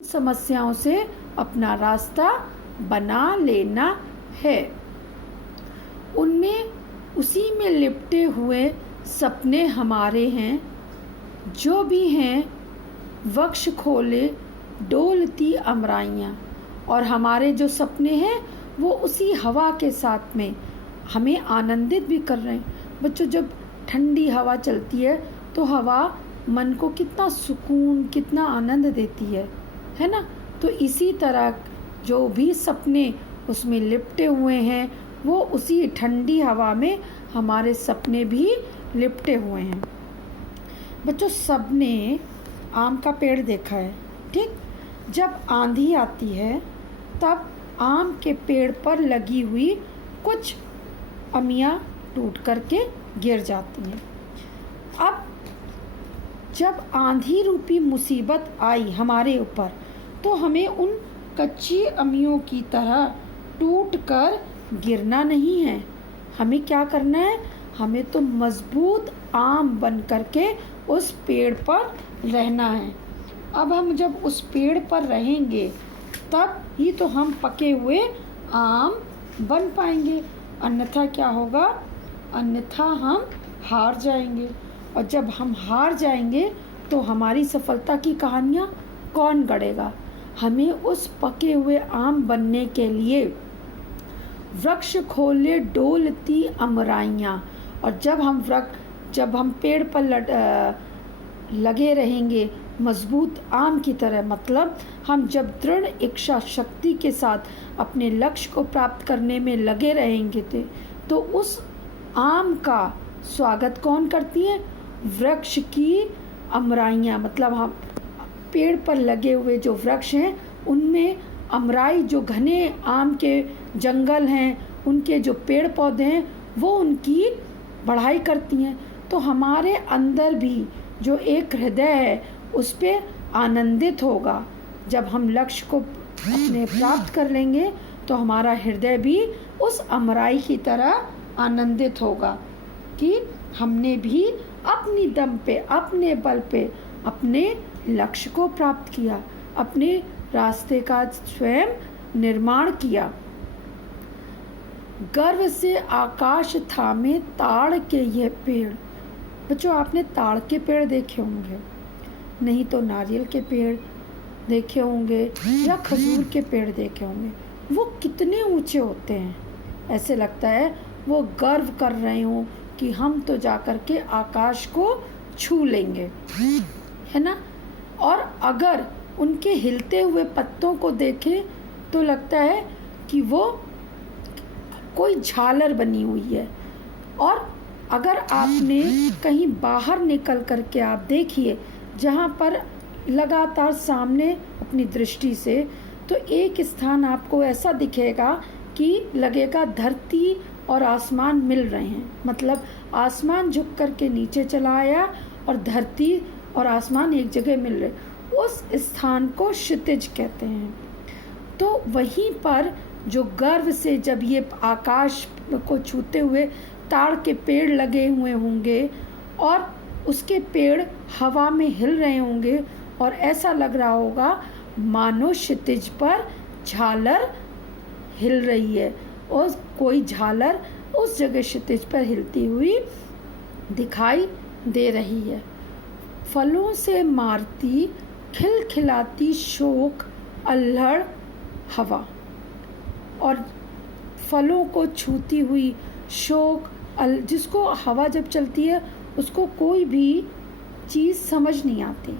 समस्याओं से अपना रास्ता बना लेना है। उनमें उसी में लिपटे हुए सपने हमारे हैं, जो भी हैं वक्ष खोले डोलती अमराइयाँ। और हमारे जो सपने हैं वो उसी हवा के साथ में हमें आनंदित भी कर रहे हैं। बच्चों, जब ठंडी हवा चलती है तो हवा मन को कितना सुकून, कितना आनंद देती है ना। तो इसी तरह जो भी सपने उसमें लिपटे हुए हैं वो उसी ठंडी हवा में हमारे सपने भी लिपटे हुए हैं। बच्चों, सबने आम का पेड़ देखा है, ठीक? जब आंधी आती है तब आम के पेड़ पर लगी हुई कुछ अमियाँ टूट करके गिर जाती हैं। अब जब आंधी रूपी मुसीबत आई हमारे ऊपर तो हमें उन कच्ची अमियों की तरह टूट कर गिरना नहीं है। हमें क्या करना है? हमें तो मजबूत आम बन करके उस पेड़ पर रहना है। अब हम जब उस पेड़ पर रहेंगे तब ही तो हम पके हुए आम बन पाएंगे, अन्यथा क्या होगा? अन्यथा हम हार जाएंगे। और जब हम हार जाएंगे तो हमारी सफलता की कहानियाँ कौन गढ़ेगा? हमें उस पके हुए आम बनने के लिए वृक्ष खोले डोलती अमराइयाँ। और जब हम पेड़ पर लगे रहेंगे मजबूत आम की तरह, मतलब हम जब दृढ़ इच्छा शक्ति के साथ अपने लक्ष्य को प्राप्त करने में लगे रहेंगे तो उस आम का स्वागत कौन करती है? वृक्ष की अमराइयाँ। मतलब हम पेड़ पर लगे हुए जो वृक्ष हैं उनमें अमराई, जो घने आम के जंगल हैं, उनके जो पेड़ पौधे हैं वो उनकी बढ़ाई करती हैं। तो हमारे अंदर भी जो एक हृदय है उस पे आनंदित होगा। जब हम लक्ष्य को अपने प्राप्त कर लेंगे तो हमारा हृदय भी उस अमराई की तरह आनंदित होगा कि हमने भी अपनी दम पे, अपने बल पे अपने लक्ष्य को प्राप्त किया, अपने रास्ते का स्वयं निर्माण किया। गर्व से आकाश थामे ताड़ के ये पेड़। बच्चों, आपने ताड़ के पेड़ देखे होंगे, नहीं तो नारियल के पेड़ देखे होंगे या खजूर के पेड़ देखे होंगे। वो कितने ऊंचे होते हैं, ऐसे लगता है वो गर्व कर रहे हों कि हम तो जाकर के आकाश को छू लेंगे, है ना। और अगर उनके हिलते हुए पत्तों को देखें तो लगता है कि वो कोई झालर बनी हुई है। और अगर आपने कहीं बाहर निकल करके आप देखिए, जहाँ पर लगातार सामने अपनी दृष्टि से, तो एक स्थान आपको ऐसा दिखेगा कि लगेगा धरती और आसमान मिल रहे हैं। मतलब आसमान झुक करके नीचे चला आया और धरती और आसमान एक जगह मिल रहे, उस स्थान को क्षितिज कहते हैं। तो वहीं पर जो गर्व से जब ये आकाश को छूते हुए ताड़ के पेड़ लगे हुए होंगे और उसके पेड़ हवा में हिल रहे होंगे और ऐसा लग रहा होगा मानो क्षितिज पर झालर हिल रही है और कोई झालर उस जगह क्षितिज पर हिलती हुई दिखाई दे रही है। फलों से मारती खिलखिलाती शोक अल्हड़ हवा। और फलों को छूती हुई शोक, जिसको हवा जब चलती है उसको कोई भी चीज़ समझ नहीं आती।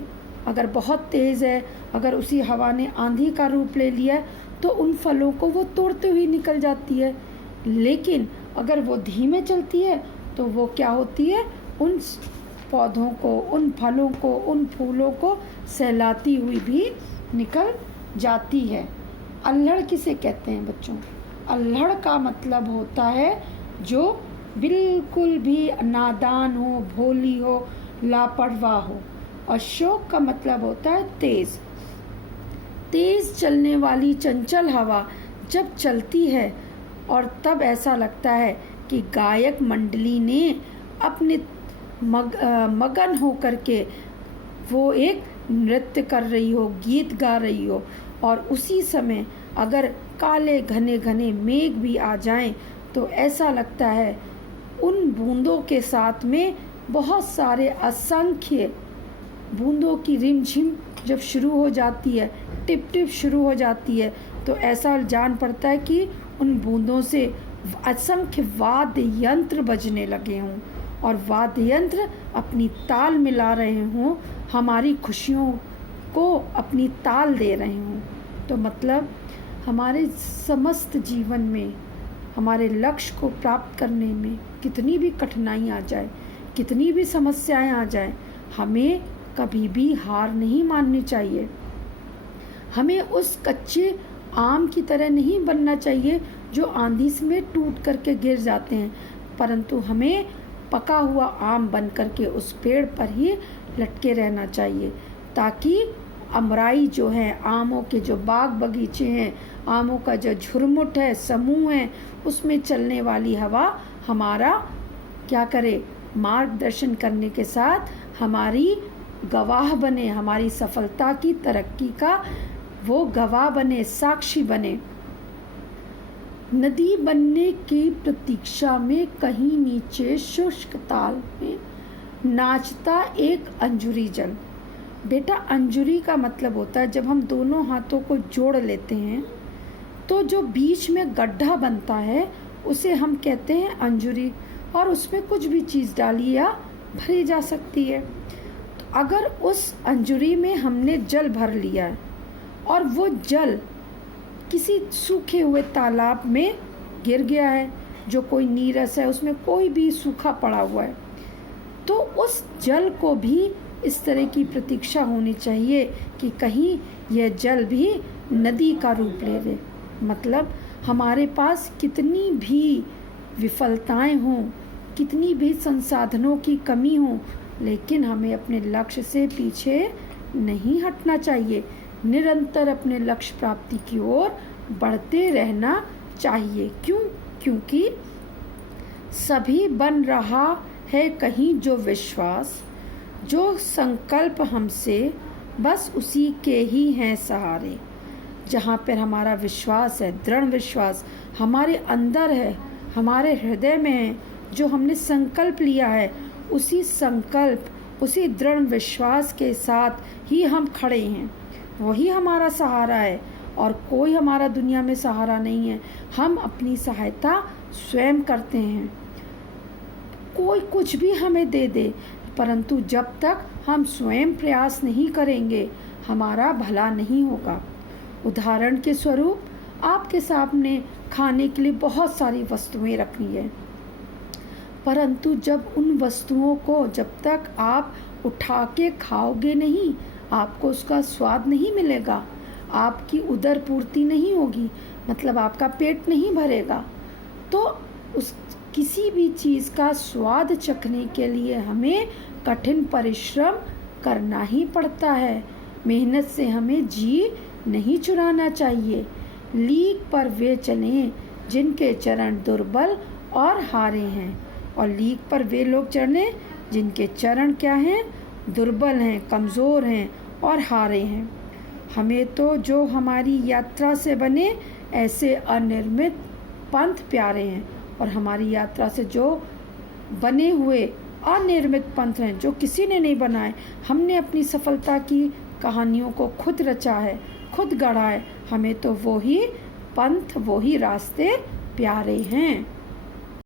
अगर बहुत तेज़ है, अगर उसी हवा ने आंधी का रूप ले लिया तो उन फलों को वो तोड़ते हुए निकल जाती है। लेकिन अगर वो धीमे चलती है तो वो क्या होती है? उन पौधों को, उन फलों को, उन फूलों को सहलाती हुई भी निकल जाती है। अल्हड़ किसे कहते हैं बच्चों? अल्हड़ का मतलब होता है जो बिल्कुल भी नादान हो, भोली हो, लापरवाह हो। और शोक का मतलब होता है तेज़। तेज़ चलने वाली चंचल हवा जब चलती है और तब ऐसा लगता है कि गायक मंडली ने अपने मगन होकर के वो एक नृत्य कर रही हो, गीत गा रही हो, और उसी समय अगर काले घने घने मेघ भी आ जाएं तो ऐसा लगता है उन बूंदों के साथ में बहुत सारे असंख्य बूंदों की रिमझिम जब शुरू हो जाती है, टिप टिप शुरू हो जाती है, तो ऐसा जान पड़ता है कि उन बूंदों से असंख्य वाद्य यंत्र बजने लगे हों और वाद्य यंत्र अपनी ताल मिला रहे हों, हमारी खुशियों को अपनी ताल दे रहे हों। तो मतलब हमारे समस्त जीवन में हमारे लक्ष्य को प्राप्त करने में कितनी भी कठिनाई आ जाए, कितनी भी समस्याएं आ जाए, हमें कभी भी हार नहीं माननी चाहिए। हमें उस कच्चे आम की तरह नहीं बनना चाहिए जो आंधी में टूट करके गिर जाते हैं, परंतु हमें पका हुआ आम बन करके उस पेड़ पर ही लटके रहना चाहिए, ताकि अमराई जो है, आमों के जो बाग बगीचे हैं, आमों का जो झुरमुट है, समूह है, उसमें चलने वाली हवा हमारा क्या करे, मार्गदर्शन करने के साथ हमारी गवाह बने, हमारी सफलता की, तरक्की का वो गवाह बने, साक्षी बने। नदी बनने की प्रतीक्षा में कहीं नीचे शुष्क ताल में नाचता एक अंजुरी जल। बेटा, अंजुरी का मतलब होता है जब हम दोनों हाथों को जोड़ लेते हैं तो जो बीच में गड्ढा बनता है उसे हम कहते हैं अंजुरी, और उसमें कुछ भी चीज़ डाली या भरी जा सकती है। तो अगर उस अंजुरी में हमने जल भर लिया है और वो जल किसी सूखे हुए तालाब में गिर गया है, जो कोई नीरस है, उसमें कोई भी सूखा पड़ा हुआ है, तो उस जल को भी इस तरह की प्रतीक्षा होनी चाहिए कि कहीं यह जल भी नदी का रूप ले ले। मतलब हमारे पास कितनी भी विफलताएं हों, कितनी भी संसाधनों की कमी हो, लेकिन हमें अपने लक्ष्य से पीछे नहीं हटना चाहिए। निरंतर अपने लक्ष्य प्राप्ति की ओर बढ़ते रहना चाहिए। क्यों? क्योंकि सभी बन रहा है कहीं जो विश्वास, जो संकल्प हमसे बस उसी के ही हैं सहारे। जहाँ पर हमारा विश्वास है, दृढ़ विश्वास हमारे अंदर है, हमारे हृदय में है, जो हमने संकल्प लिया है, उसी संकल्प, उसी दृढ़ विश्वास के साथ ही हम खड़े हैं। वही हमारा सहारा है और कोई हमारा दुनिया में सहारा नहीं है। हम अपनी सहायता स्वयं करते हैं। कोई कुछ भी हमें दे दे, परंतु जब तक हम स्वयं प्रयास नहीं करेंगे हमारा भला नहीं होगा। उदाहरण के स्वरूप आपके सामने खाने के लिए बहुत सारी वस्तुएं रखी है, परंतु जब उन वस्तुओं को जब तक आप उठा के खाओगे नहीं, आपको उसका स्वाद नहीं मिलेगा, आपकी उदर पूर्ति नहीं होगी, मतलब आपका पेट नहीं भरेगा। तो उस किसी भी चीज़ का स्वाद चखने के लिए हमें कठिन परिश्रम करना ही पड़ता है। मेहनत से हमें जी नहीं चुराना चाहिए। लीक पर वे चलें जिनके चरण दुर्बल और हारे हैं, और लीक पर वे लोग चढ़ें जिनके चरण क्या हैं, दुर्बल हैं, कमज़ोर हैं और हारे हैं। हमें तो जो हमारी यात्रा से बने ऐसे अनिर्मित पंथ प्यारे हैं, और हमारी यात्रा से जो बने हुए अनिर्मित पंथ हैं जो किसी ने नहीं बनाए, हमने अपनी सफलता की कहानियों को खुद रचा है, खुद गढ़ा है, हमें तो वो ही पंथ, वो ही रास्ते प्यारे हैं।